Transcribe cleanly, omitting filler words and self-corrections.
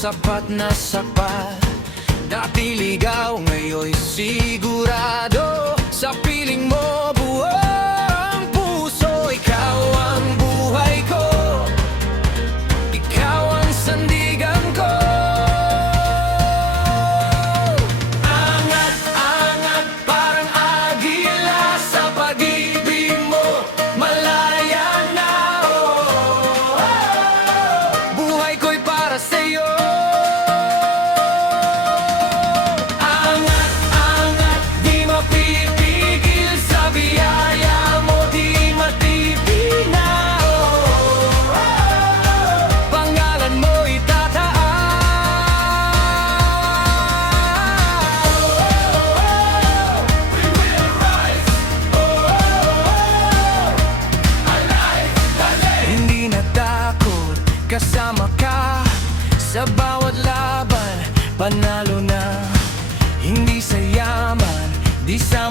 sapat na sapat. Dati ligaw, ngayon'y sigurado. Sa piling mo buo ang puso. Ikaw ang buhay ko, ikaw ang sandigan ko. Angat, angat, parang agila. Sa pag-ibig mo, malaya na, oh. Buhay ko'y para sa'yo. Angat, angat, di mapipigil. Sa biyaya mo, di matitinaw, oh. Pangalan mo itataas. We will rise, hindi natakot, kasama ka sa bawat laban. Panalo na, hindi sa yaman, di sa